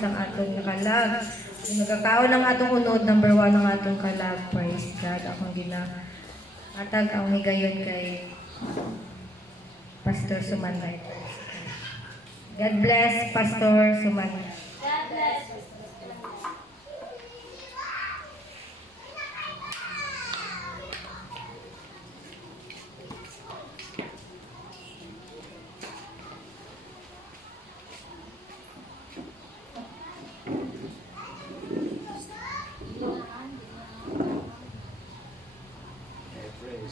sang aton nga kalag. Nagkakaon ng atong unod, number 1 ng atong kalag. Praise God. Akong atag ang higayon kay Pastor Sumanday. God bless, Pastor Sumanday. God bless.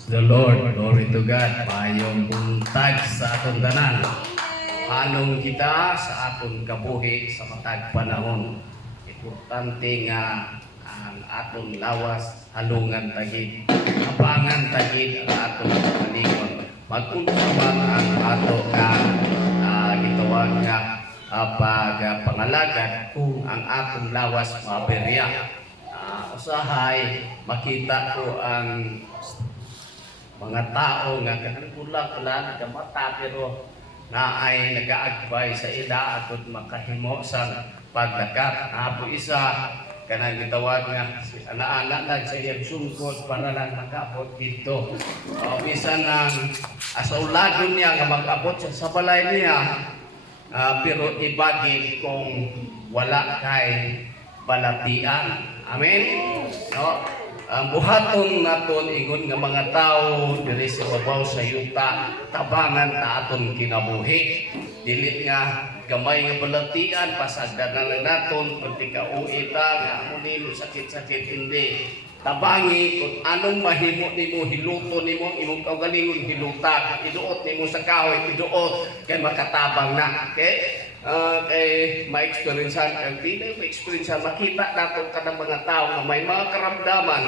The Lord, glory to God, mayong buntag sa atong tanan. Halong kita sa atong kabuhi sa matag panahon. Importante nga ang atong lawas halungan tagid, abangan tagid ang atong kalingon. Magkuntuman ang ato nga gitawag nga pagpangalagad kung ang atong lawas maberya. Usahay makita ko ang mga tao nga kanang kulang-kulang gamata pero na ay nag-aagbay sa ila at makahimo sa paglakat. Apo isa kanang gitawag nga ana-ana lang sa iyang sungkod para lang makabot dito. Bisan ang asauladon niya nga mag-abot sa balay niya pero ibagi kung wala kay balatian. Amen? No? Ang buhaton naton ingon nga mga tao diri sa babaw sa yuta tabangan ta aton kinabuhi dili nga gamay nga balatian pasagdan lang naton pati ka uita nga muni sakit-sakit hindi tabangi kung anong mahimo nimo hiluto nimo imong kaugalingon hiluta iduot nimo sa kahoy iduot kay makatabang na okay kay ma-experiencean ang dili ma-experiencean makita nato kanang mga tao nga may mga karamdaman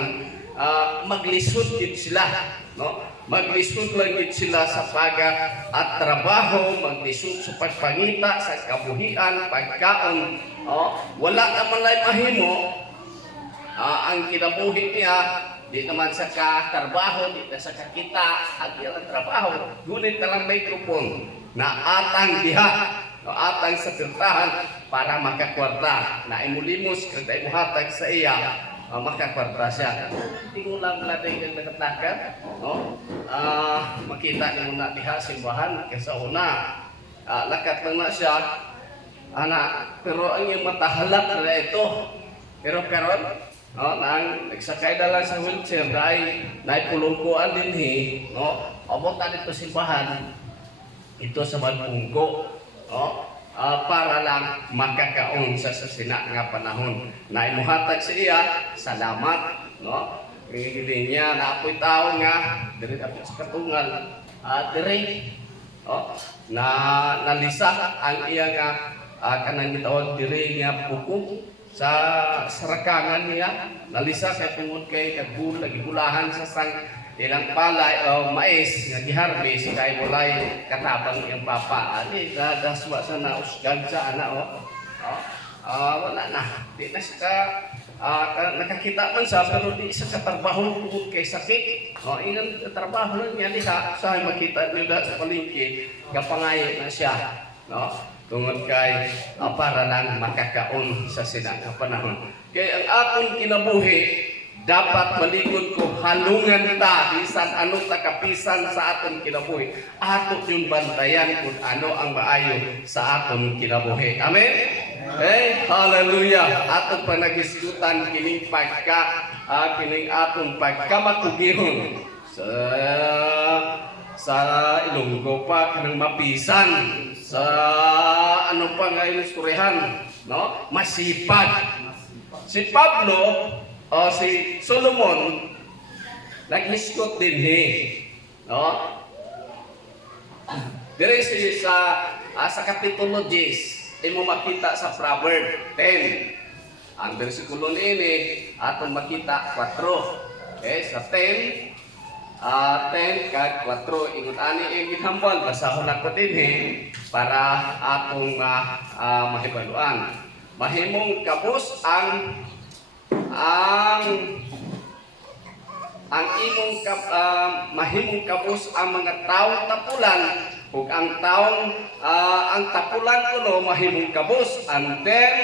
maglisod gid sila no maglisod lang gid sila sa at trabaho maglisod sa pagpangita sa kabuhian pagkaon wala naman lay mahimo ang kinabuhi niya di naman sa katrabaho di na sa kakita at ang trabaho ngunit talang microphone na atang diha no atang sa tintahan para makakwarta na imulimos kada imuhatag sa iya makakwarta siya. Tingnan lang natin yung nakatakad no makita nimo na diha simbahan kaysa una lakat lang na siya pero ang iyong matahalap na ito pero karon nang nagsakay na lang sa wheelchair dahil naipulungkuan din no abot na dito simbahan ito sa Manpungko para lang makakaon sa sina nga panahon na imuhatag sa iya salamat no gigiling niya na apoy tao nga diri apit sa katungal diri na nalisa ang iya nga kanang gitawag diri nga pukog sa sarakangan niya nalisa kay tungod kay kagul gulahan sa sang ilang palay o mais nga giharvest kay walay katabang iyang papa ani daswa sa nausgag sa ana wala na di na siya nakakita man sa pero di sa katrabaho tungod kay sakit ingon trabaho lang niya diha sa makita niyo sa palengke kapangayo na siya tungod kay para lang makakaon sa sinang panahon kay ang akong kinabuhi dapat malingon ko halungan ta bisan anong takapisan sa aton kinabuhi ato yung bantayan kung ano ang maayo sa aton kinabuhi amen hallelujah aton panagisgutan kining kining aton pagkamakugihon sa Ilonggo pa kanang mapisan sa ano pa nga ilusturyahan no masipag si Pablo si Solomon naghiskot din no dire sa kapitulo 10 imo makita sa Proverb 10 ang bersikulo ini aton makita 4 sa 10 kag 4 ingon ani ang ginhambal basahon nato din para atong mahibaluan mahimong kabus ang imong mahimong kabus ang mga taong tapulan ug ang tapulan kuno mahimong kabus and then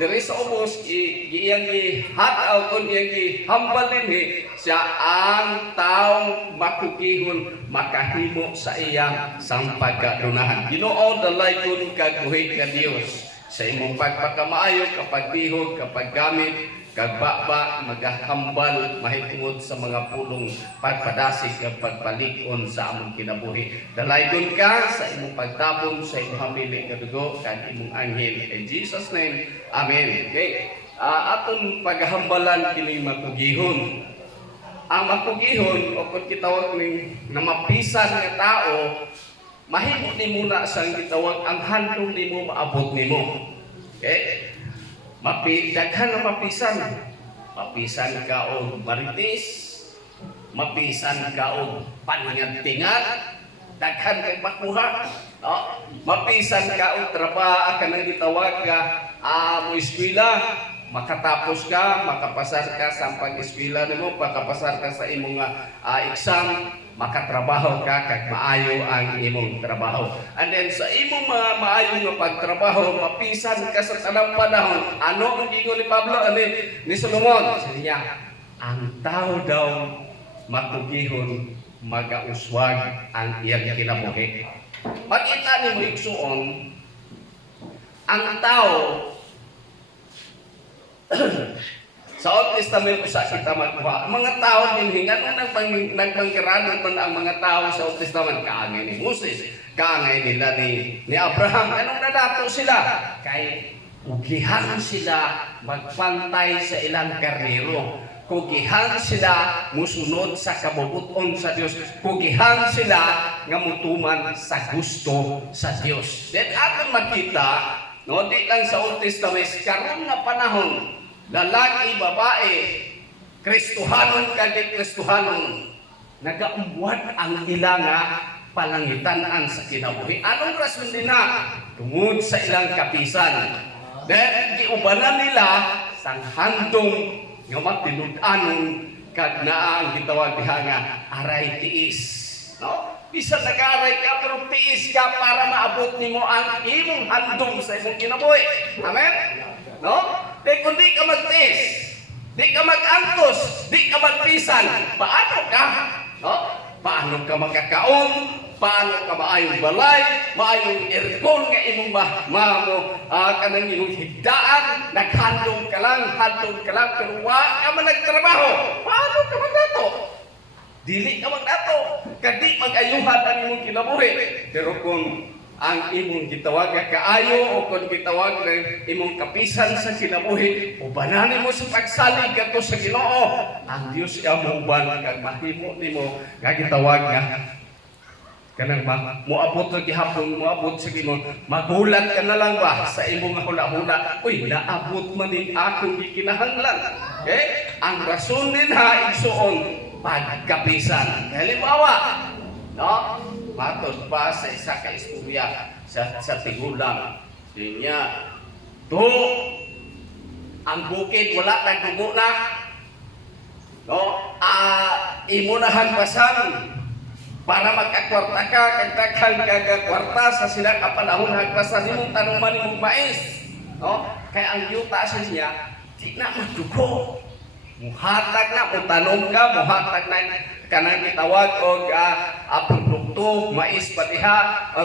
There is almost iyang gihataw kung iyang gihambal dinhi siya ang taong makukihon makahimo sa iyang sampagkadunahan. Ginoo dalay kun kaguhi ka Dios sa imong pagpakamaayo kapag bihog kapag gamit kagbaba magahambal mahitungod sa mga pulong pagpadasig ng pagbalikon sa among kinabuhi. Dalaygon ka sa imong pagtapon sa imong hamili kadugo kag imong anghel. In Jesus name, amen. Okay. Aton paghambalan kini makugihon. Ang makugihon o kung kitawag ning na mapisan nga tao, mahimo ni muna sang gitawag ang handong nimo maabot nimo. Okay? Daghan na mapisan. Mapisan ka og marites, mapisan ka og paningat-tingat, daghan kay makuha. No? Mapisan ka og trabaho kanang gitawag ka mo eskwela, makatapos ka, makapasar ka sa pag-eskwela nimo, makapasar ka sa imong exam, makatrabaho ka kag maayo ang imong trabaho. And then sa imong maayo nga pagtrabaho, mapisan ka sa tanang panahon. Ano ang gingon ni Pablo ni Solomon? Sabi niya, ang tao daw makugihon magauswag ang iyang kinabuhi. Makita nimo igsuon, ang tao sa Old Testament usa kita magkuha. Mga tao din hingan nagpangkaranon man ang mga tao sa Old Testament kaangay ni Moses, kaangay nila ni Abraham. Anong nadato sila? Kay ugihan sila magpantay sa ilang karnero. Kugihan sila musunod sa kabubuton sa Dios. Kugihan sila nga mutuman sa gusto sa Dios. Then aton makita, no, di lang sa Old Testament karon nga panahon, lalaki, babae, Kristohanon kagit Kristohanon, nagaumbuan ang ilang palangitan sa kinabuhi. Anong rason din na? Tungod sa ilang kapisan. Dahil giubanan nila sang handong nga matinud-anon kag naa ang gitawag diha nga aray tiis. No? Bisan nag-aray ka pero tiis ka para maabot nimo ang imong handong sa imong kinabuhi. Amen? No? Di kung di ka magtiis, di ka mag-antos, di ka magpisan, paano ka? No? Paano ka makakaon? Paano ka maayong balay? Maayong aircon nga imong kanang imong higdaan? Naghandong ka lang, pero wa ka man nagtrabaho. Paano ka magdato? Dili ka magdato. Kadi mag-ayuhan ang imong kinabuhi. Pero kung ang imong gitawag nga kaayo o kung gitawag ng imong kapisan sa kinabuhi, ubanan mo sa pagsalig kadto sa Ginoo, ang Dios ay uban kag mahimo nimo nga gitawag nga kanang moabot sa gihapon, moabot sa Ginoo, magulat ka na lang ba sa imong hula-hula, uy, naabot man din akong gikinahanglan. Okay? Ang rason din igsuon pagkapisan. Halimbawa, no? Matod pa sa isa ka istorya sa tigulang. Niya, ang bukid wala nagdugo na. No? Imo na hagpasan para magkakwarta ka, kagdaghang kagakwarta sa sila kapanahon hagpasan imong tanuman imong mais. No? Kaya ang yuta sa niya, di na magdugo. Muhatag na, mutanom ka, muhatag na kanang gitawag og produkto, mais pa diha,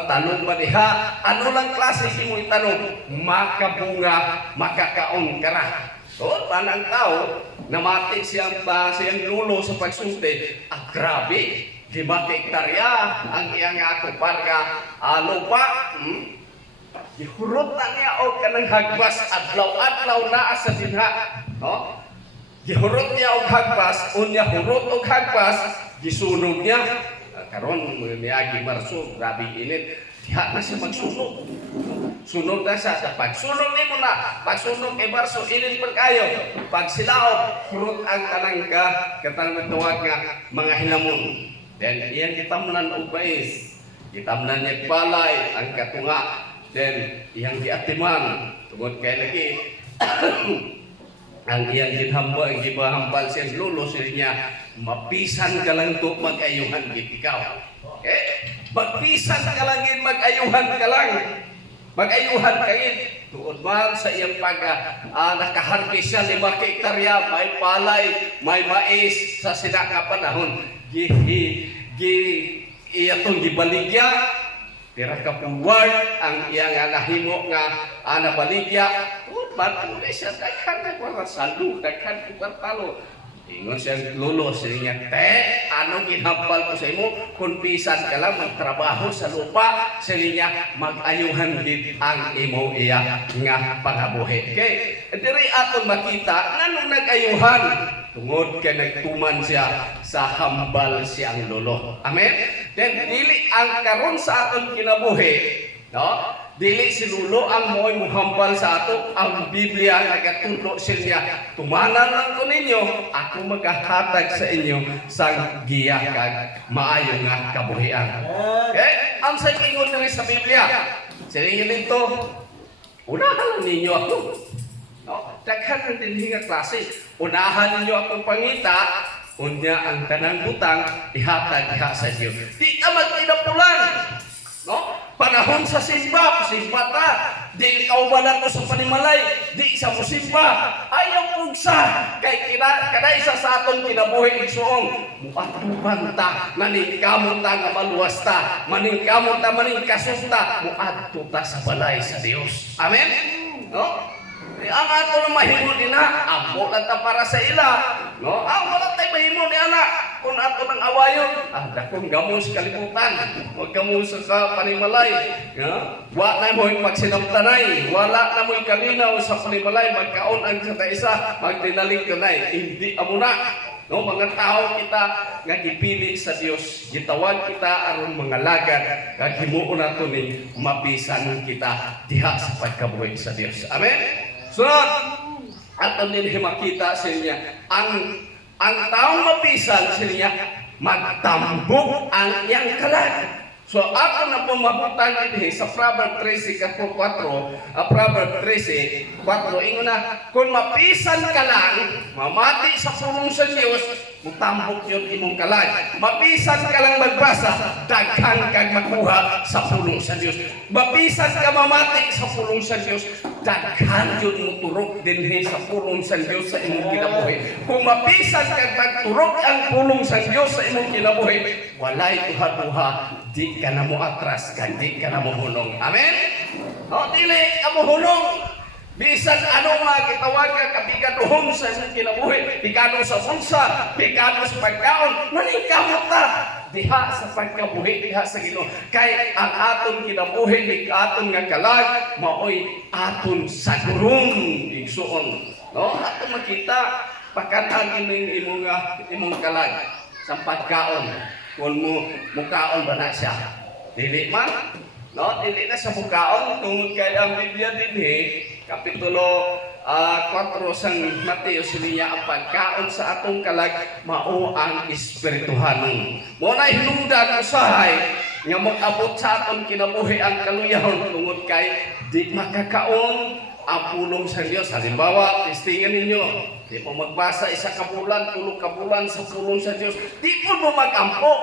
tanom pa diha. Ano lang klase imo itanom? Makabunga, makakaon ka ra. So, panang tao, namati siyang lulo sa pagsunti. Grabe, 5 hektarya ang iyang akupar nga lupa. Gihurot na niya og kanang hagbas adlaw-adlaw na sa dinha. No? Gihurot niya og hagbas, unya hurot og hagbas, gisunog niya. Karon niagi Marso, grabe init. Diha na siya magsunog. Sunog na siya. Pagsunog ni mo na, pagsunog kay Marso, init pa kayo. Pag silaog, hurot ang kanang katang matawag nga mga hinamon. Then iyan gitamnan og mais. Gitamnan niya balay ang katunga. Then iyang giatiman tungod kay lagi ang iyang ginhamba, ang gibahambal siya lulo niya, mapisan ka lang to mag-ayuhan gid ikaw. Okay? Magpisan ka lang gid mag-ayuhan ka lang. Mag-ayuhan ka gid. Tuod man sa iyang nakaharvest siya 5 hektarya, may palay, may mais sa sinaka panahon. Iyatong gibaligya, tira ka forward ang iyang nahimo nga nabaligya. Tuod man, uli siya, daghan na kwa salu, daghan kwartalo. Ingon siya lolo sa niya, anong ginhambal ko sa imo? Kung bisan ka lang magtrabaho sa lupa, sa niya mag-ayuhan gid ang imo iya nga pangabuhi. Okay? Diri aton makita nganong nag-ayuhan tungod kay nagtuman siya sa hambal siyang lolo. Amen? Then dili ang karon sa aton kinabuhi, no? Dili si Lulo ang mo'y muhambal sa ato. Ang Biblia nagatudlo siya, tumanan lang ko ninyo, ako maghahatag sa inyo sang giya kag maayo nga kabuhian. Okay? Ang sa ingon rin sa Biblia, sila nito, unahan lang ninyo ako. No? Daghan din nga klase. Unahan ninyo akong pangita, unya ang tanang butang, ihatag sa inyo. Di ka mag-inapulan. No? Panahon sa simba ta. Di ikaw ba na to sa panimalay? Di sa musimba. Ayaw pugsa. Kay kada isa sa aton kinabuhi igsuong. Muatubang ta. Maningkamon ta nga maluwas ta. Maningkamon ta maningkasos ta. Muadto ta sa balay sa Dios. Amen? No? Ang ato na mahimo din na, amo lang ta para sa ila. No? Wala tayo mahimo ni anak. Kung ato ng awayon, dakong gamos kalimutan. Huwag gamos sa panimalay. Wala na mo'y pagsinamtanay. Wala na mo'y kalinaw sa panimalay. Magkaon ang sa isa, magdinaling kanay. Hindi amo na. No, mga tao kita nga gipili sa Dios, gitawag kita aron mga lagad kag himuon nato ni mapisan kita diha sa pagkabuhi sa Dios. Amen. Sunod, aton din makita sa inyo ang taong mapisan sa inyo magtambok ang iyang kalag. So ako na pumabutan din sa Proverbs 13:4, Proverbs 13:4, ingon na, kung mapisan ka lang, mamati sa pulong sa Diyos, mutambok yun imong kalag. Mapisan ka lang magbasa, daghan kang makuha sa pulong sa Diyos. Mapisan ka mamati sa pulong sa Diyos, daghan yun muturok din sa pulong sa Diyos sa imong kinabuhi. Kung mapisan ka magturok ang pulong sa Diyos sa imong kinabuhi, walay tuha-tuha, di ka na mo atras, di ka na mo hunong. Amen? O, dili ka mo hunong. Bisan ano nga kitawag ka kapikaduhon sa isang kinabuhi, pikado sa bunsa, pikado sa pagkaon, maningkamot ta. Diha sa pagkabuhi, diha sa Ginoo. Kay ang aton kinabuhi, di aton nga kalag, maoy aton sa gurong igsuon. No? Aton makita, pagkatan imong kalag sa pagkaon. Kung mukaon ba na siya? Dili man? No? Dili na sa mukaon. Tungod kay ang Biblia din Kapitulo 4 sang Mateo siniya ang pagkaon sa atong kalag mao ang espirituhanon. Mo na hinungdan usahay nga mag-abot sa aton kinabuhi ang kaluyahon tungod kay di makakaon ang pulong sa Dios. Halimbawa, testingan ninyo, di mo magbasa 1 ka bulan, 3 ka bulan sa pulong sa Dios. Di mo mag-ampo,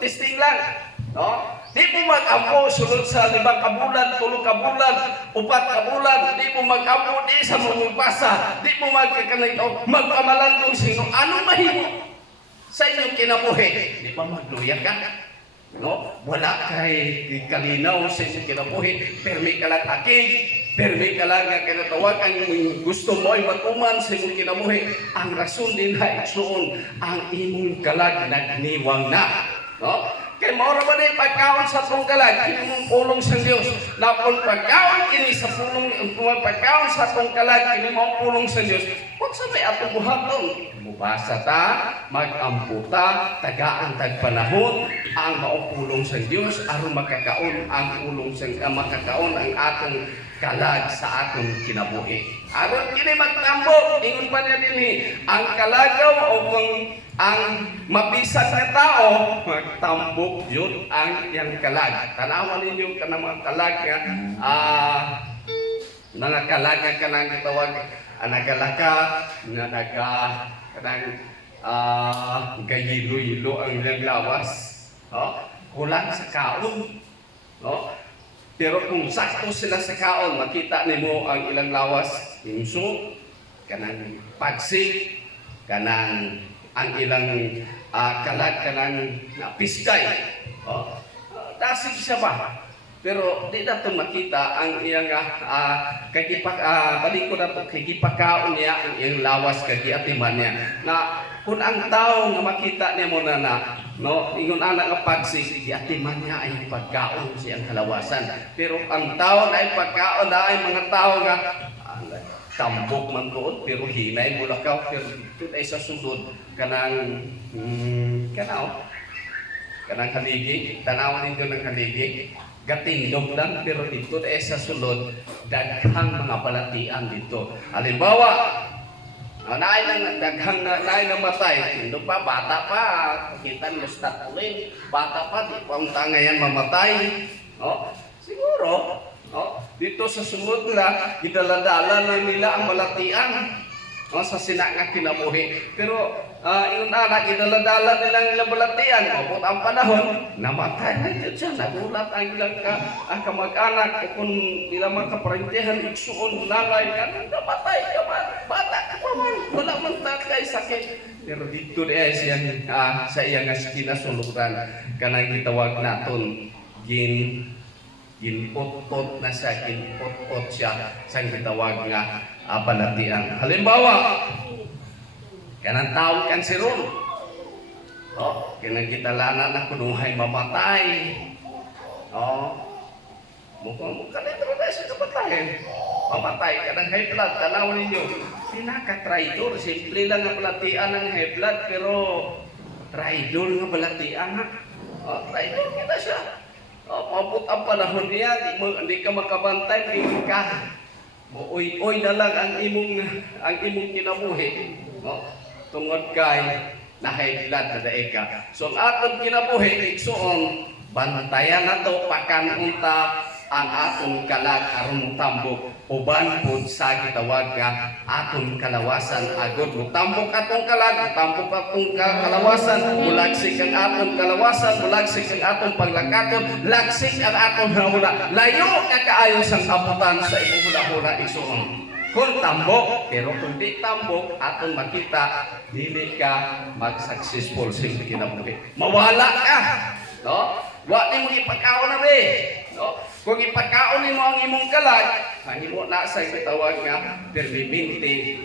testing lang. No? Di mo mag-ampo sulod sa 5 ka bulan, 3 ka bulan, 4 ka bulan. Di mo mag-ampo, di sa mo magbasa. Di mo magpamalandong sino. Ano mahimo sa inyong kinabuhi? Di pa magluya ka. No? Wala kay kalinaw sa inyong kinabuhi. Permi ka lang akig. Permi ka lang nga kinatawag ang gusto mo ay matuman sa imong kinabuhi. Ang rason din na igsuon ang imong kalag nagniwang na. No? Kaya maura ba na pagkaon sa itong kalag, imong pulong sa Diyos. Na kung pagkaon kini sa pulong, pagkaon sa itong kalag, imong pulong sa Diyos, huwag sa may atong buhaton. Mubasa ta, mag-amputa, tagaan tagpanahon, ang maupulong sa Diyos, aron makakaon ang pulong sa makakaon ang atong kalag sa atong kinabuhi. Aron kini magtambok, ingon pa niya din ang kalagaw o ang mabisan na tao, magtambok yun ang iyang kalag. Tanawan ninyo ka ng mga kalag nga, mga kalag nga kanang tawag, nagalaka, kanang gayilo-ilo ang iyang lawas. Kulang sa kaon. Pero kung sakto sila sa kaon, makita nimo ang ilang lawas, imso, kanang pagsig, kanang ang ilang kalag, kanang piskay. Oh, dasig siya ba? Pero di na ito makita ang iyang balik ko na ito, kagipakaon niya ang iyang lawas, kagiatiman niya. Na kung ang tao nga makita niya mo na no, ingon anak nga pagsig, giatiman niya ay pagkaon siyang kalawasan. Pero ang tao na ay pagkaon na ay mga tao nga tambok man doon, pero hinay bulakaw, pero ito ay sa sunod, kanang haligi, tanawan ninyo ng haligi, gatindog lang, pero dito ay sa sunod, daghang mga balatian dito. Halimbawa, naay ng matay, hindi pa, bata pa, kita nyo statulin, bata pa, di pa ang tangayan mamatay. Siguro, dito sa sunod na, gidaladala na nila ang balatian sa sinanga kinabuhi. Pero, yung anak, gidaladala nilang balatian, mabot ang panahon, namatay na ito siya. Nagulat ang ilang kamag-anak, kung ilang makaparintihan, iksuon, nanay ka, namatay ka man, bata ka pa man, wala man takay sakit. Pero dito niya sa iyang kinasulutan, kanang gitawag naton, ginpot-pot na siya, ginpot-pot siya sa gitawag nga balatian. Halimbawa, kanang taong kanseron, kanang gitalana na kunuhay mamatay, mukhang dito na siya kapatayin, mamatay, kanang high blood, tanawin ninyo, pinaka-traidor, simple lang ang balatian ng high blood, pero traidor nga balatian ha, traidor kita siya. Mabot ang panahon niya, hindi ka makabantay, tingin ka. Uy na lang ang imong kinabuhi. Tungod kay na high blood na daika. So ang aton kinabuhi, igsuon, bantayan na to, pakanunta ang aton kalag aron tambok uban pud sa gitawag nga aton kalawasan agod mo tambok atong kalag, tambok atong kalawasan, mulagsik ang aton kalawasan, mulagsik ang aton paglakaton, lagsik ang aton hula, layo ka kaayo sang abutan sa imong hula-hula igsuon. Kung tambok, pero kung di tambok, aton makita dili ka mag-successful sa kinabuhi. Mawala ka, no? Wa nimo ipakaon na be, no? Kung ipakaon mo ang imong kalag, mahimo na sa gitawag nga permanente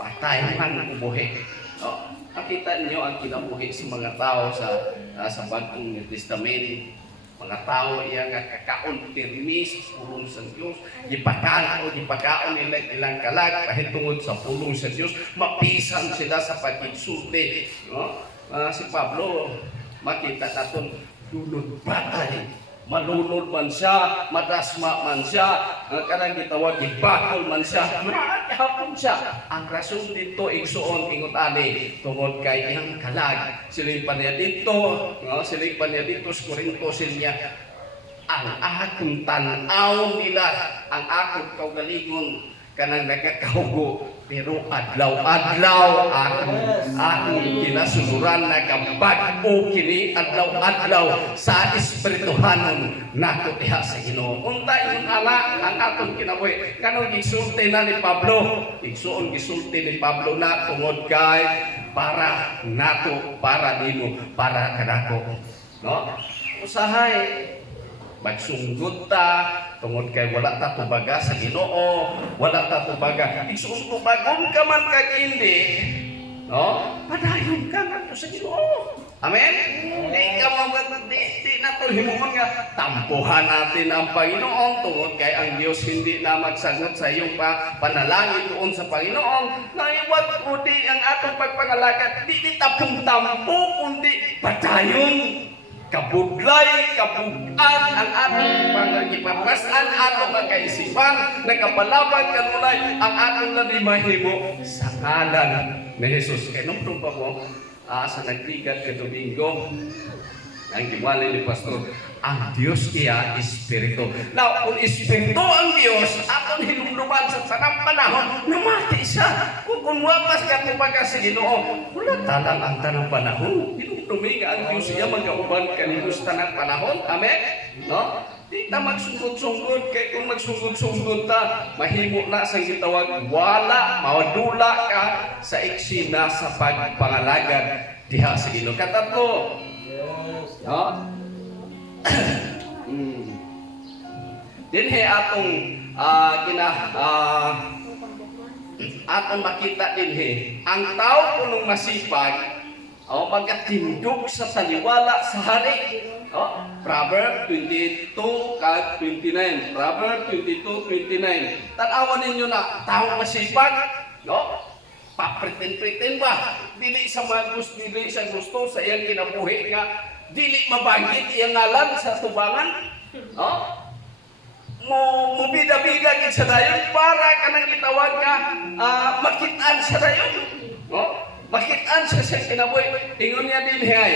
patay man ubuhi. No? Makita niyo ang kinabuhi sa mga tao sa Bagong Testamento. Mga tao iya nga kakaon permis pulong sa Dios, gipakaon nila ilang kalag kahit tungod sa pulong sa Dios, mapisan sila sa pagigsulti. No? Si Pablo, makita naton dulod batay, malunod man siya, madasma man siya, kanang gitawag gibakol man siya, hapon siya. Ang rason dito igsuon ingot ani tungod kay iyang kalag. Sila'y pa niya dito, sila'y pa niya dito sa Korinto niya, ang akong tanaw nila, ang akong kaugalingon kanang nagkakahugo, pero adlaw-adlaw akong kinasunuran na kabag-o kini adlaw-adlaw sa espirituhanon nato diha sa Ginoo. Unta yung ala ang atong kinabuhi. Kanang gisulti na ni Pablo, igsuon gisulti ni Pablo na tungod kay para nato, para nimo, para kanako. No? Usahay magsunggot ta tungod kay wala ta tubaga sa Ginoo, wala ta tubaga. Igsuon tubagon ka man kag hindi, no? Padayon ka ngadto sa Ginoo. Amen. Di ka di na to himuon nga tampuhan natin ang Panginoon tungod kay ang Dios hindi na magsagot sa iyong panalangin doon sa Panginoon. Naiwat ko di ang atong pagpangalagad, di tapong tampo kundi padayon. Kabudlay, kabugan ang atong pangagipaprasan, atong kaisipan, nagkapalaban kanunay ang atong nanimahimo sa ngalan ni Jesus. Kaya nung pa mo, sa nagligat ka Domingo, ang giwalay ni Pastor, ang Diyos iya Espiritu. Now, kung Espiritu ang Diyos, atong hinumduman sa tanang panahon, namati siya. Kung wapas ka tumaga sa Ginoo, wala talang ang tanang panahon. Hinumdumi nga ang Diyos iya, magkauban ka ni Diyos tanang panahon. Amen? No? Di ta magsugod-sugod, kay kung magsugod-sugod ta, mahimo na sa gitawag, wala, mawadula ka sa eksena sa pagpangalagad diha sa Ginoo. Katatlo, no? Dinhi atong atong makita dinhi, ang tao punong masipag, magkatindog sa taliwala sa hari. Proverbs 22 kag 29. Proverbs 22:29. Tanawan ninyo na tao masipag, no? Papritin-pritin ba? Dili sa gusto sa iyang kinabuhi nga dili mabanggit iyang ngalan sa tubangan. No? Mo bida-bida gid sa dayon para kanang gitawag nga makitaan sa dayon. No? Makitaan sa kinabuhi. Ingon niya din hay,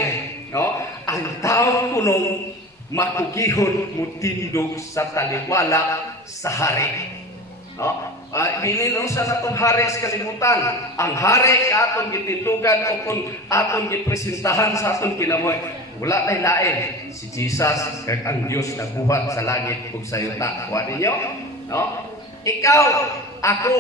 no? Ang tao punong makugihon mutindog sa taliwala sa hari. No? Bilin sa natong hari sa kalibutan. Ang hari atong gitindugan o kung atong gipresentahan sa atong kinabuhi. Wala tay lain si Jesus kag ang Dios nagbuhat sa langit ug sa yuta. Wa ninyo? No? Ikaw, ako,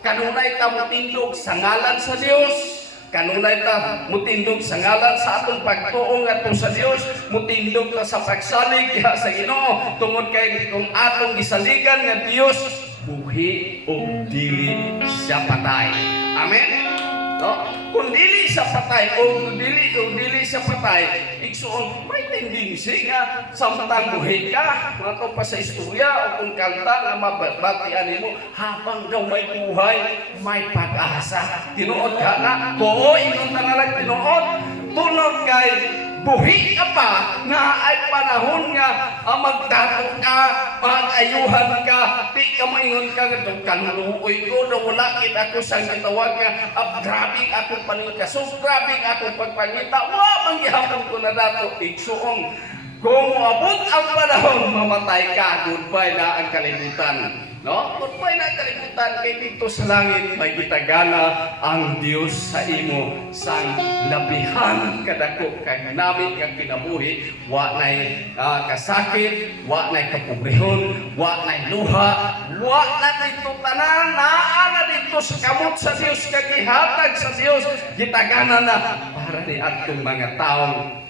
kanunay ta mutindog sa ngalan sa Dios. Kanunay ta mutindog sa ngalan sa atong pagtuo ngadto sa Dios, mutindog ta sa pagsalig diha sa Ginoo tungod kay kung atong gisaligan nga Dios buhi o dili siya patay. Amen. No? Kung dili siya patay o dili siya patay, igsuon may tendency nga samtang buhi ka, mato pa sa istorya o kung kanta nga mabatian nimo habang daw may buhay, may pag-asa. Tinuod ka na, oo, ingon ta nga lang tinuod, tunod kay buhi ka pa nga ay panahon nga magdato ka, mag-ayuhan ka, di ka maingon ka nga kanuloy ko na wala kit ako sa gitawag nga grabe ako paningkasog, grabe ako pagpangita, manggihapon ko na dato, igsuong kung abot ang panahon, mamatay ka, goodbye na ang kalibutan. No? Goodbye na ang kalibutan, kay dito sa langit may gitagana ang Dios sa imo sang labihan kadako kay namin nga kinabuhi, wa nay kasakit, wa nay kapobrehon, wa nay luha, wa na dito tanan, naa na dito sa kamot sa Dios kag gihatag sa Dios, gitagana na para ni atong mga taong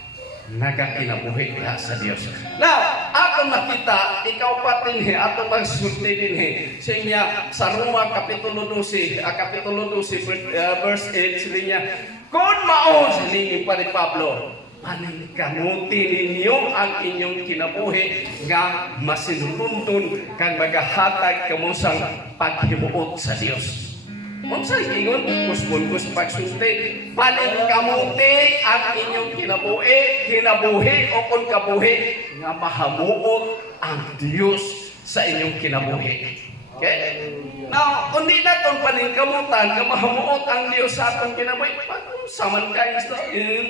nagakinabuhi na sa Dios. Now, atong makita, ikaw pa dinhi, atong magsulti dinhi sa inya sa Roma Kapitulo 12, verse 8, sila niya, kung mao, silingin pa ni Pablo, paningkamuti ninyo ang inyong kinabuhi nga masinulundon kang magahatag kamusang paghimuot sa Dios. Unsay ingon kusbon ko sa pagsulti, paningkamuti ang inyong kinabuhi o kung kabuhi nga mahamuot ang Dios sa inyong kinabuhi. Okay? Now, kung di na itong paningkamutan nga mahamuot ang Dios sa atong kinabuhi, pag-unsa man kayo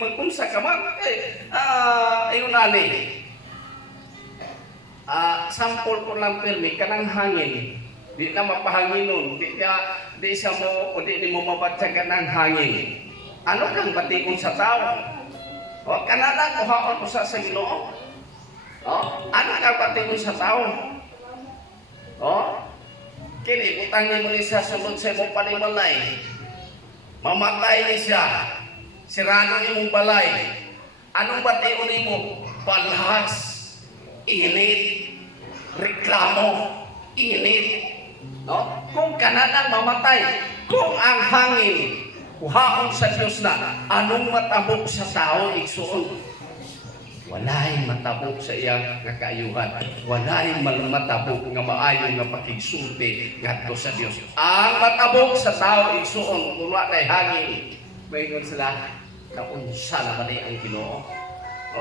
mag-unsa ka man, ayun nani. Sample ko lang pirmi, kanang hangin. Di na mapahanginon, di siya mo o di mo mabatsagan ng hangin. Ano kang batikon sa tao? O kanala kuhaon ko sa Ginoo. Ano kang batikon sa tao? Kini utangin mo ni siya sulod sa imong panimalay. Mamatay ni siya. Sirano imong balay. Anong batikon nimo? Palhas, init, reklamo, init. No? Kung kananang mamatay, kung ang hangin kuhaon sa Diyos na, anong matabok sa tao igsuon? Walay matabok sa iyang kaayuhan. Walay matabok nga maayo nga pakigsulti ngadto sa Dios. Ang matabok sa tao igsuon kung wa kay hangin, mayngon sila kaunsa na man ang Ginoo.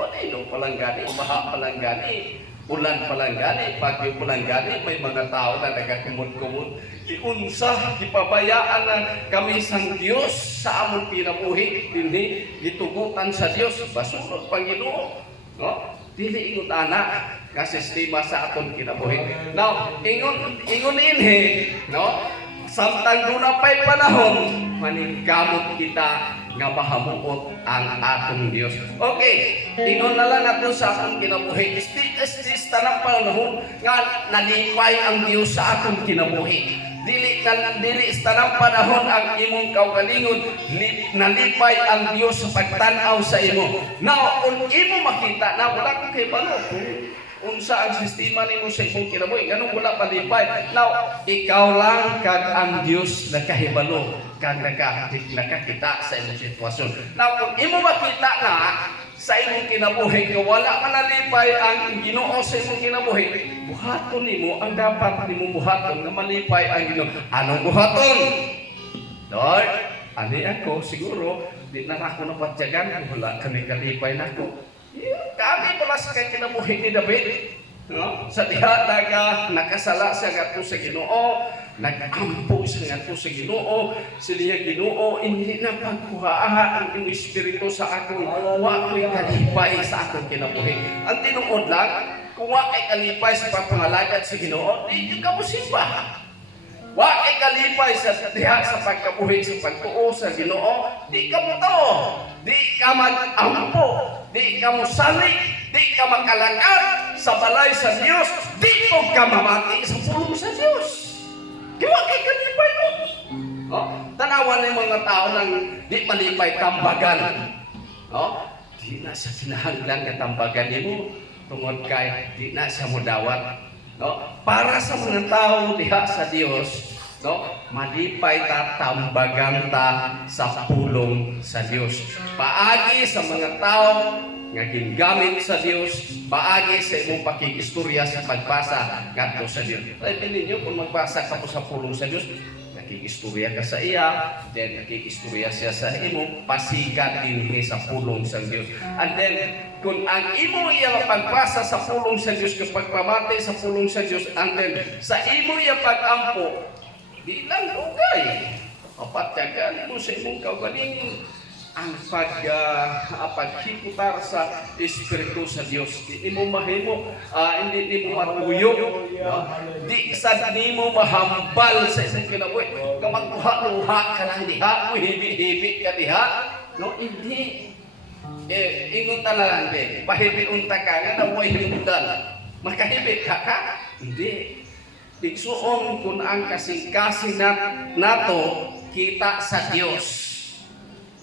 O dilo pa lang gani, baha pa lang gani. Ulan pa lang gani, bagyo pa lang gani, may mga tao na nagakumod-kumod. Iunsa, ipabayaan na kami sang Diyos sa among kinabuhi, dinhi, gitugutan sa Diyos, basunod Panginoon. No? Dili ingon ana nga sistema sa atong kinabuhi. Now, ingon inhi, no? Samtang doon na pa'y panahon, maningkamot kita nga mahamuot ang atong Dios. Okay, ingon na lang nato sa atong kinabuhi. Is tanang panahon nga nalipay ang Dios sa atong kinabuhi. Dili sa tanang panahon ang imong kaugalingon nalipay ang Dios sa pagtan-aw sa imo. Now, kung imo makita na wala ka kay balo, unsa ang sistema nimo sa imong kinabuhi, ganun wala palipay. Now, ikaw lang kag ang Dios nakahibalo kag nakakita sa imong sitwasyon. Now, kung imo makita na sa imong kinabuhi nga wala manalipay ang Ginoo sa imong kinabuhi, buhaton nimo ang dapat nimo buhaton nga malipay ang Ginoo. Anong buhaton? Lord, ani ako siguro di na ako napatyagan wala kami kalipay nako. Kami pala sa kinabuhi ni David, no? Sa diha nakasala sa gato sa Ginoo, nagampo sa gato sa Ginoo, sila Ginoo hindi na pagkuhaan ang imong espiritu sa akong wa ko'y kalipay sa akong kinabuhi. Ang tinuod lang, kung wa kay kalipay sa pagpangalagad sa Ginoo, di ka mo simba. Wa kay kalipay sa diha sa pagkabuhi sa pagtuo sa Ginoo, di ka mo to, di ka mag-ampo, di ka mo sali, di ka makalangap sa balay sa Dios, di mo ka mamati sa pulong sa Dios. Wa kay kalipay mo. Oh, tanawan ng mga tao nang di malipay tambagan. Oh, di na sa kinahanglan nga tambagan nimo tungod kay di na sa mudawat. No, para sa mga tao diha sa Dios, no, malipay ta tambagan ta sa pulong sa Dios. Paagi sa mga tao nga gingamit sa Dios, paagi sa imong pakikistorya sa pagbasa ngadto sa Dios. Ay ninyo kung magbasa ka po sa pulong sa Dios, nakikistorya ka sa iya, then nakikistorya siya sa imo, pasikat dinhi sa pulong sa Dios. And then kung ang imo iya pagbasa sa pulong sa Dios, kapag pamati sa pulong sa Dios, and then sa imo iya pagampo, di lang ugay. Papatyagan mo sa imong kaugalingon ang paghiputar sa Espiritu sa Dios. Di mo mahimo, hindi mo matuyo, no? Di sad nimo mahambal sa isang kinabuhi. Kamagkuha-luha ka lang diha, hibi-hibi ka diha, no? Hindi. Ingon ta lang di, pahibi-unta ka nga na buhay himudan. Makahibit ka? Hindi. Igsuon kung ang kasing-kasing nato kita sa Dios.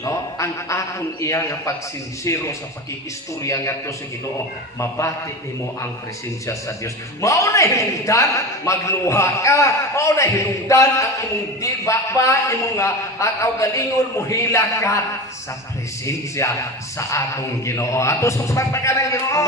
No, ang akon iya nga pagsinsiro sa pakikistorya ngadto sa Ginoo, mabati nimo ang presensya sa Dios. Mao na hinungdan magluha ka, mao na hinungdan ang imong diba imong kaugalingon muhila ka sa presensya sa atong Ginoo. Ato sa pagpakanan ng Ginoo.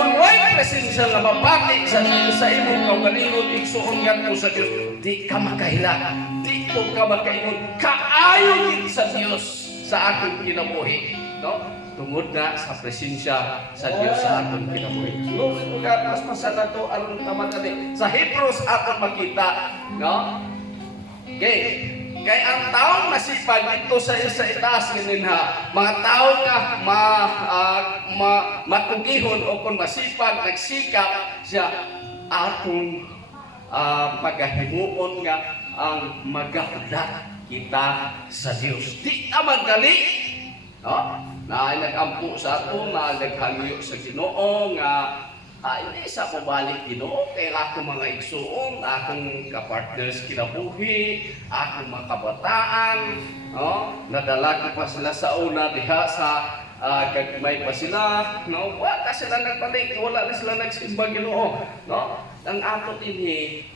Kung way presensya nga mabati sa imong kaugalingon igsuon ngadto sa Dios, di ka makahila, di ko ka makaingon kaayo sa Dios sa atong kinabuhi, no? Tungod na sa presensya sa Dios sa atong kinabuhi. So, ito ka, mas masala to aron tamadali. Sa Hebrews atong makita, no? Okay. Kay ang taong masipag dito sa itaas ganinha, mga tao nga matugihon o kung masipag nagsikap siya atong pagahimuon nga ang magahulat kita sa Dios. Di naman dali, no? Na nag-ampo sa ato, na naghangyo sa Ginoo nga hindi sa pabalik Ginoo kay ako mga igsuon, akong kapartners kinabuhi, akong mga kabataan, no? Nadala ko pa sila sa una diha sa gagmay pa sila, no? Wala sila nagbalik, wala na sila nagsimba Ginoo, no? Ang ato dinhi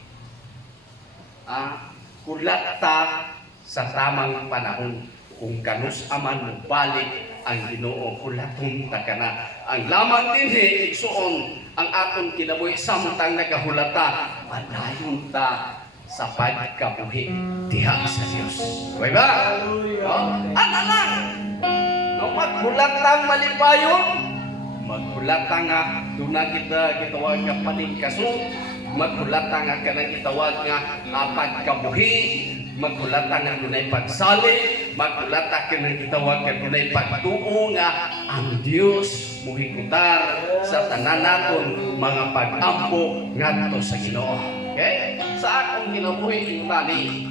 kulata sa tamang panahon kung kanus aman mo balik ang Ginoo hulaton ta kana. Ang lamang dinhi igsuon ang aton kinabuhi samtang nagahulata padayon ta sa pagkabuhi diha sa Dios. Okay ba? Ano lang? No, maghulatang malipayon, maghulatang nga doon na kita gitawag nga paningkaso, maghulatang nga kanang gitawag nga pagkabuhi, maghulatang nga dunay pagsali, maghulatang kanang gitawag nga dunay pagtuo nga ang Dios muhikutar sa tanan naton mga pag-ampo ngadto sa Ginoo. Okay? Sa akong kinabuhi ingtani,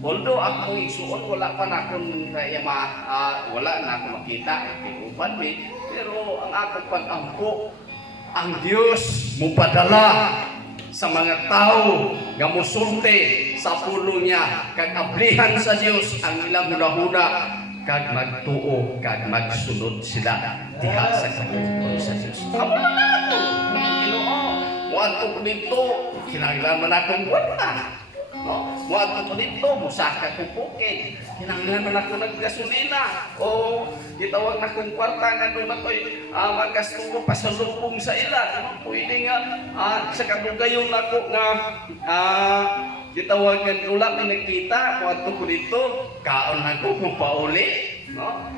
Although akong igsuon, wala pa na akong wala na akong makita, tiguban mi. Pero ang akong pag-ampo, ang Diyos mo padala sa mga tao nga musulti sa pulong niya, kag ablihan sa Diyos ang ilang hunahuna, kag magtuo, kag magsunod sila diha sa katungtong sa Diyos. Ginoo, muadto ko dito, kinahanglan man akong wala. No? Muadto ko dito, musaka ko bukid. Kinahanglan man ako ng gasolina. O gitawag na kong kwarta nga doon ako'y magasto ko pasalubong sa ila. Pwede nga sa kabugayon ako nga gitawag nga ulang pinagkita. Muadto ko dito, kaon na ko kung pauli. No?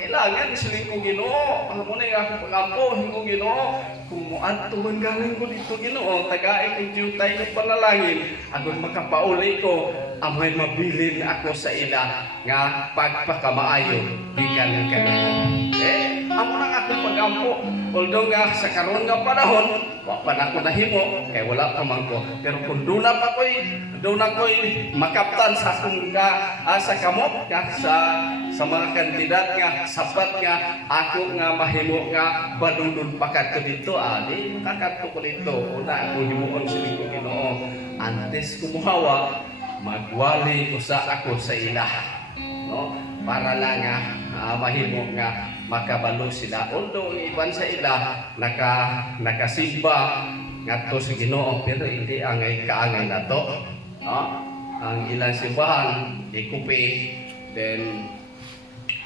Kailangan siling ko Ginoo. Ano mo na yung akong pag-ampo, ko Ginoo. Kung muadto man galing ko dito Ginoo, tagain kong Diyos tayo ng panalangin. Agad makapauli ko, amoy mabilin ako sa ila nga pagpakamaayo di ka ng kanimo. Amo nang akong pag-ampo. Although nga sa karon nga panahon, pa na ko nahimo, kay wala pa man ko. Pero kung doon ako'y makaptan sa akong sa kamot, sa mga kandidat nga, sapat nga, ako nga mahimo nga, balunod pakat ko dito, di makakadto ko dito. Una, kung himuon siling ko Ginoo, antes kumuhawa, magwali ko sa ako sa ila. No? Para lang nga, mahimo nga, makabalo sila. Although iban sa ila, nakasimba nga to sa Ginoo, pero hindi ang kaangay na to. No? Ang ilang simbahan, ikupi, then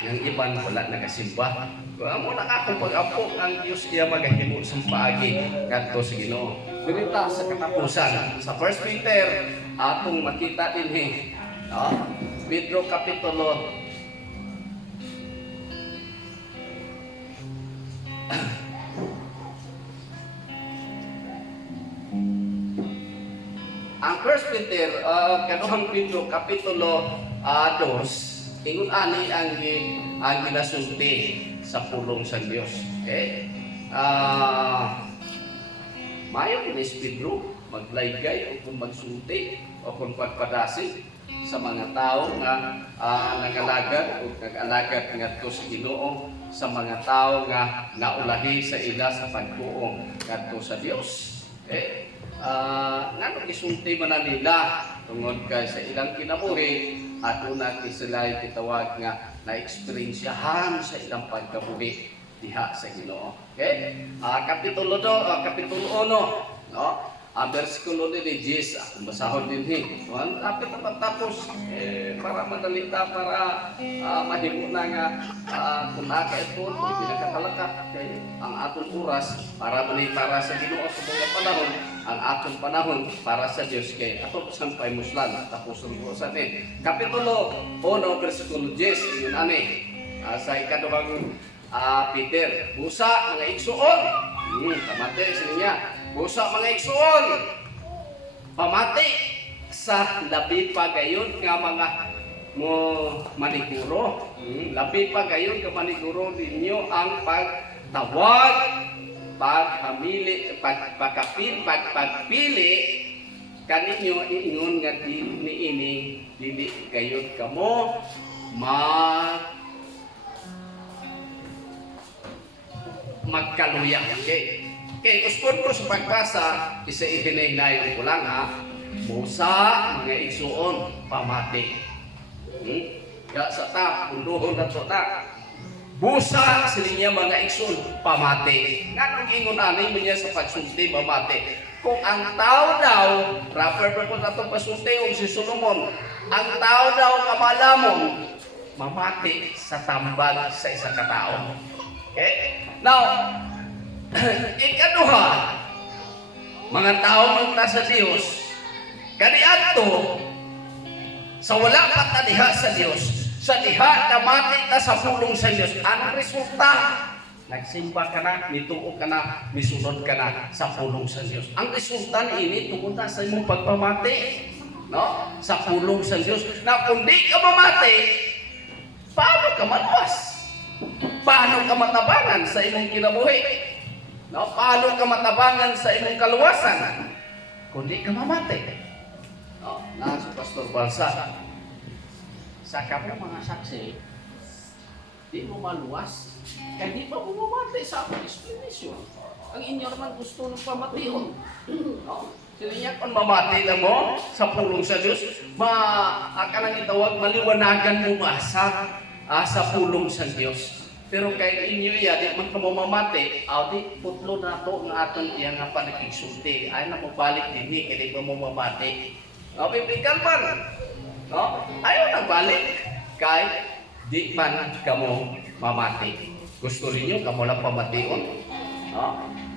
ang iban wala nakasimba. Amo na akong pag-ampo ang Diyos iya magahimo sa paagi ngadto sa Ginoo. Ganita sa katapusan sa 1 Peter atong makita dinhi, no? Pedro kapitulo ang 1 Peter kaduhang Pedro kapitulo 2 ingon ani ang ginasulti sa pulong sa Dios. Okay? Mayo ni Pedro maglaygay o kung magsulti o kung pagpadasi sa mga tao nga nagalagad o nag-alagad ngadto sa Ginoo, sa mga tao nga naulahi sa ila sa pagtuo ngadto sa Dios. Okay? Nga gisulti man nila tungod kay sa ilang kinabuhi at una sila kitawag nga na-experiensyahan sa ilang pagkabuhi diha sa Ginoo. Okay? Kapitulo 1, no? Versikulo 10, akong basahon din tapos na pagtapos, para madalita, para mahimo na nga kung ito, kung pinakatalaka, ang atong oras, para para sa Ginoo sa mga panahon, ang atong panahon para sa Diyos kay ato sampay muslan, tapos ang oras Kapitulo 1, versikulo 10, yun sa ikaduhang Peter, busa mga igsuon, kamate sa niya, busa mga igsuon, pamati sa labi pa gayon nga mga maniguro. Labi pa gayon nga maniguro ninyo ang pagtawag, pagpili kaninyo iingon nga dili gayon kamo magkaluya. Okay, uspon ko sa pagbasa, isa ihinay-nayon ko lang busa mga igsuon, pamati. Ya sa ta, punduhon na to ta. Busa sila mga igsuon, pamati. Nga nung ingon anay mo niya sa pagsulti, pamati. Kung ang tao daw, proper po na itong pasulti o si Solomon, ang tao daw kamalamon, mamati sa tambal sa isang katao. Okay? Now, ikaduha, mga tao magta sa Diyos, kaniadto, sa wala pa diha sa Diyos, sa diha na mati ta sa pulong sa Diyos, anong resulta? Nagsimba ka na, nituo ka na, misunod ka na sa pulong sa Diyos. Ang resulta ni ini, tungkol na sa imong pagpamati, no? Sa pulong sa Diyos, na kung di ka mamati, paano ka maluwas? Paano ka matabangan sa imong kinabuhi? No? Paano ka matabangan sa imong kaluwasan? Kung di ka mamati. No? Na si Pastor Balsa, sa kapwa mga saksi, di mo maluwas. Kaya di pa bumabati sa akong explanation. Ang inyo naman gusto ng pamatihon. No? Siniya kung mamati lang mo sa pulong sa Diyos, kanang itawag, maliwanagan mo ba sa pulong sa Diyos. Pero kay inyo iya, di man ka mo mamati, di putlo na to ng atong iya nga panakigsulti. Ay na mo balik din ni, kaya di pa mo mamati. Pipikan man. No? Ayaw na balik. Kay di man ka mo mamati. Gusto rin nyo, kamo lang pamation.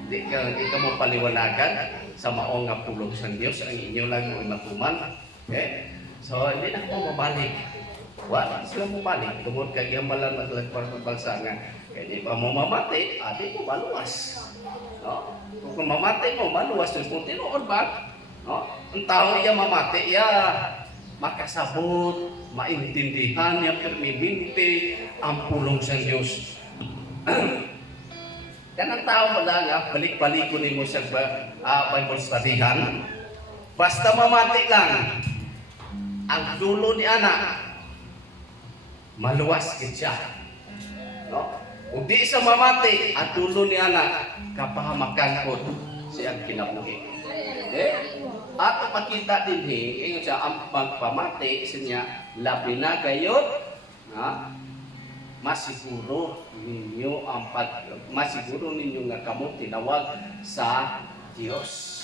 Di ka mo paliwanagan sa maong nga pulong sa Diyos, ang inyo lang mo matuman. Okay? So, hindi na ko mabalik. Wala sila mabalik. Tungod kay gamalan naglagpar ng balsa nga. Kaya di pa mo mamati, di mo maluwas. No? Kung mamati mo, maluwas. Kung tinuod ba? No? Ang tao iya mamati, iya makasabot, maintindihan niya permiminti ang pulong sa Diyos. Kanang tao mo lang, balik-balik ko mo sa Bible studyhan. Basta mamati lang, ang dulo ni anak, maluwas gid siya. No? Kung di sa mamati, ang dulo ni anak, kapahamakan ko siyang kinabuhi. Okay? At makita din ngayon siya, ang pagpamati siya, labi na gayon, masiguro ninyo masiguro ninyo nga kamo tinawag sa Dios.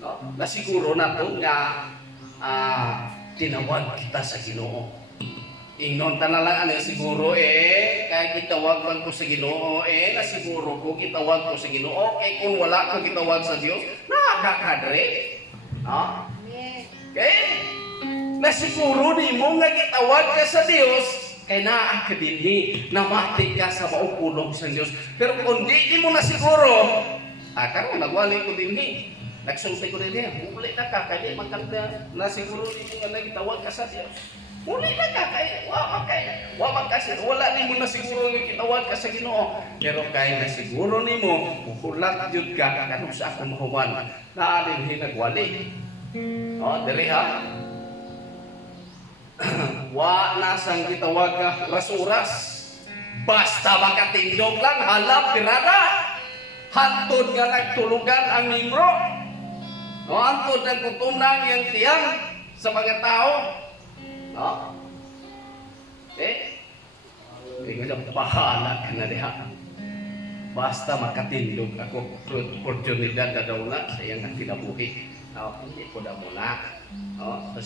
No? Nasiguro na to nga tinawag kita sa Ginoo. Ingnon ta na lang siguro kay kitawag man ko sa Ginoo nasiguro ko kitawag ko sa Ginoo kay kung wala ko kitawag sa Dios nakakadre. No? Okay? Nasiguro nimo nga kitawag ka sa Dios kay naa ka dinhi, namati ka sa maupulong sa Diyos. Pero kung di mo na siguro, karon nagwali ko dinhi, nagsulti ko dinhi, muli na ka, kaya di magkanda na siguro din nga nagtawag ka sa Diyos. Muli na ka, wala ni mo na siguro nga kitawag ka sa Ginoo. Pero kaya na siguro ni mo, kukulat yun ka, kanong sa akong mahuman, na dinhi nagwali. Diri ha? Wa nasang gitawag ka rasuras. Basta makatindog lang, halap, pirada. Hantod nga nagtulugan ang membro. Hantod ng kutunang yung tiyang sa mga tao. Ikaw bahala ka na diha. Basta makatindog ako, oportunidad na daw na sa iyang kinabuhi. Hindi ko na muna. Sa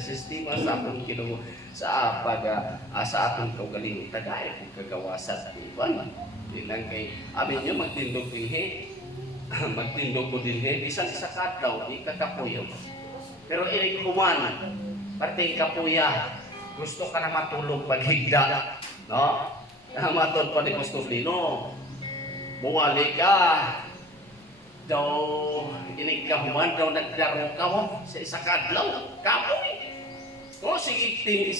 sistema sa atong Ginoo sa atong kaugaling tagay kung kagawasan iban. Ilang kay amin niyo magtindog dinhi. Magtindog ko dinhi bisan sa kadlaw di ka kapuyo. Pero ini human parte kapuya gusto ka na matulog paghigda, no? Matod pa ni Postolino. Buwali ka daw inikahuman daw nagdaro ka mo sa isa kadlaw kapoy. Sige tiri,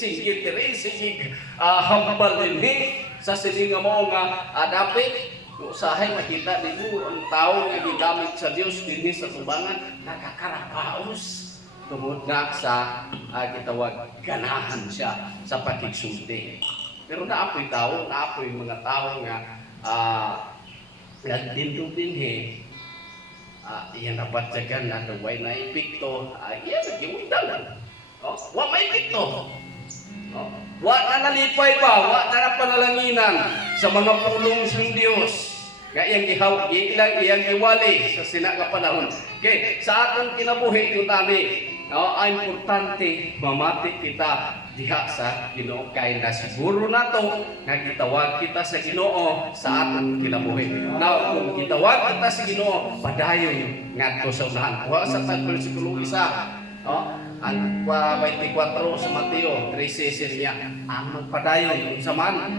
sige hambal dinhi sa silinga mo nga dapit usahay makita dito ang tao nga gigamit sa Dios dinhi sa tubangan nakakarapaos tungod nga sa gitawag ganahan siya sa pakigsulti. Pero naapoy tao, naapoy mga tao nga nagdindog dinhi. Iyan nabatyagan na way na ipikto, iyan nagimundalan. Wa may ipikto. Wa na nalipay pa, wa na panalanginan sa mga pulong sa Diyos. Nga iyang iwali sa sinaga panahon. Okay, sa atong kinabuhi yung tani, importante mamati kita diha sa Ginoo kay na siguro nato nga gitawag kita sa Ginoo sa atong kinabuhi. Now kung gitawag kita sa Ginoo, padayon ngadto sa unahan. Wa sa bersikulo 1, ang 24 sa Mateo 3:16 niya, ang magpadayon sa man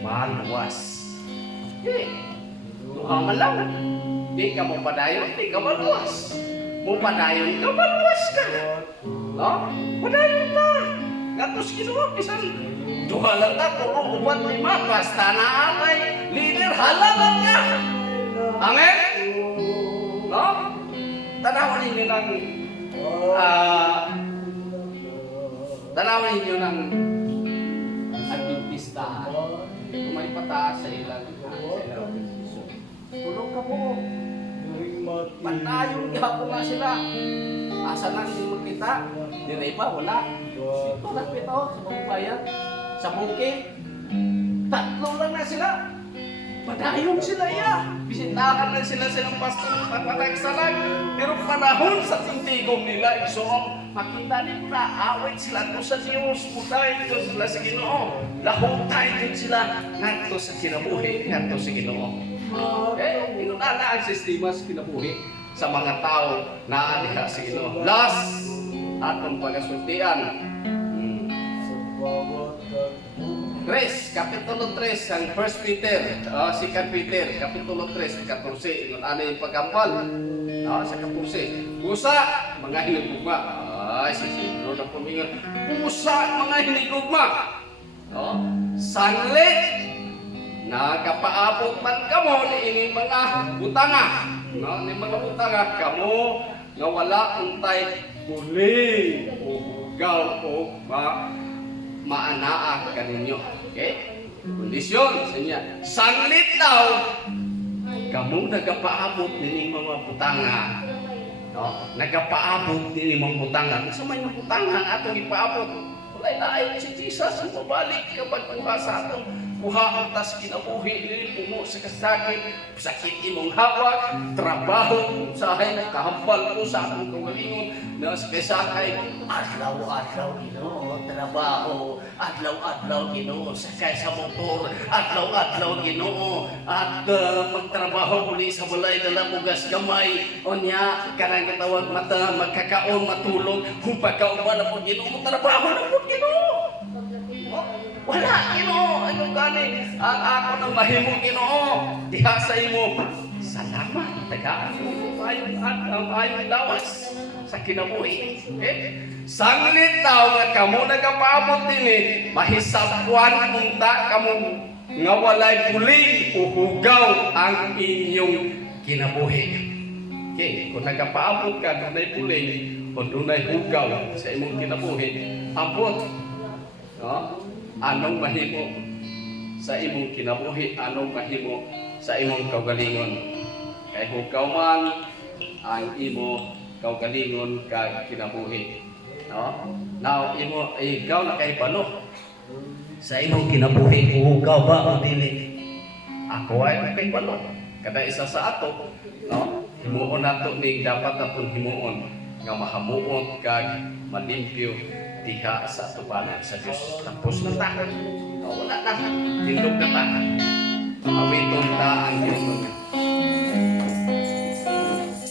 maluwas. Duha man lang. Di ka mo padayon, di ka maluwas. Mo padayon ka, maluwas ka. Padayon ka. Gatos Ginoo bisan duha lang ta, 3, 4, 5 basta na amay leader halaman ka. Amen. Tanawin ninyo ng tanawin inyo ng Adventista. Kung may pataas sa ilang tulog ka po. Pantayon gihapon na sila. Asa na hindi makita? Dire pa wala. Ito na pito sa bayan. Sa bukid. Tatlo lang na sila. Padayon sila ya. Bisitahan lang sila silang pastor pagpatagsalag. Pero panahon sa tintigong nila, igsoong makita nila na awit sila to sa Diyos. Putay ito sila sa Ginoo. Lahutay din sila ngadto sa kinabuhi, ngadto sa Ginoo. Inunala ang sistema sa kinabuhi sa mga tao na adiha sa Ginoo. Last, atong pagasultian. 3, Kapitulo 3, ang 1 Peter, si Peter, Kapitulo 3, 14, ingon ano yung pagkampal, sa 14, Pusa, mga hinigugma, si Pedro na pumingon, Pusa, mga hinigugma, Sanglit, nagapaabot man kamo ni ining mga butanga, ni mga butanga, kamo, nga wala untay buling, o hugaw, o maanaa kaninyo. Okay? Kondisyon sa niya. Sanglit daw, kamu nagapaabot din mga butanga. No? Nagapaabot din mga butanga. Nasa may mga butanga atong ipaabot. Walay lain si Jesus ang mabalik kapag kuha sa atong kuha ang tas kinabuhi ni puno sa kasakit, sakit imong hawak, trabaho, usahay na kahambal ko sa akong kawalingon na sa kasakay, adlaw-adlaw Ginoo, trabaho, adlaw-adlaw Ginoo, sakay sa motor, adlaw-adlaw Ginoo, at magtrabaho muli sa balay na mugas gamay, o niya, karang katawag mata, magkakaon, matulog, hupagkauban na po Ginoo, trabaho na po Ginoo. Wala, Ginoo. Ano gani? Ang ako ng mahimo, Ginoo. Diha sa imo. Salamat. Tagaan mo ang ayong lawas sa kinabuhi. Okay? Sanglit daw nga kamo nagapaabot din mahisabwan unta kamo nga walay puling o hugaw ang inyong kinabuhi. Okay? Kung nagapaabot ka, dunay puling o dunay hugaw sa imong kinabuhi, abot. No? Anong mahimo sa imong kinabuhi, anong mahimo sa imong kaugalingon. Kay hugaw man ang imo kaugalingon kag kinabuhi. No? Now ikaw na kay balo sa imong kinabuhi, hugaw ba o dili? Ako ay kay balo. Kada isa sa ato, no? Himuon nato ning dapat atong himuon nga mahamuot kag malimpyo diha sa tubanan sa Diyos. Tapos na ta. Wala na. Tindog na ta. Awiton ta ang iyong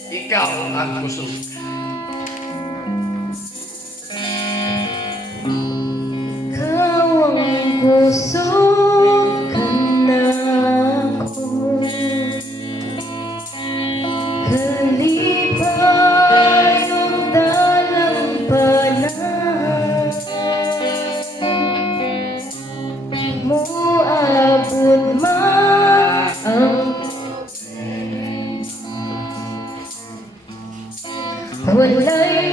ikaw ang kusog. Ikaw ang kusog ka na ako. Kalipay ang dalang panahon. Muabot man ang walay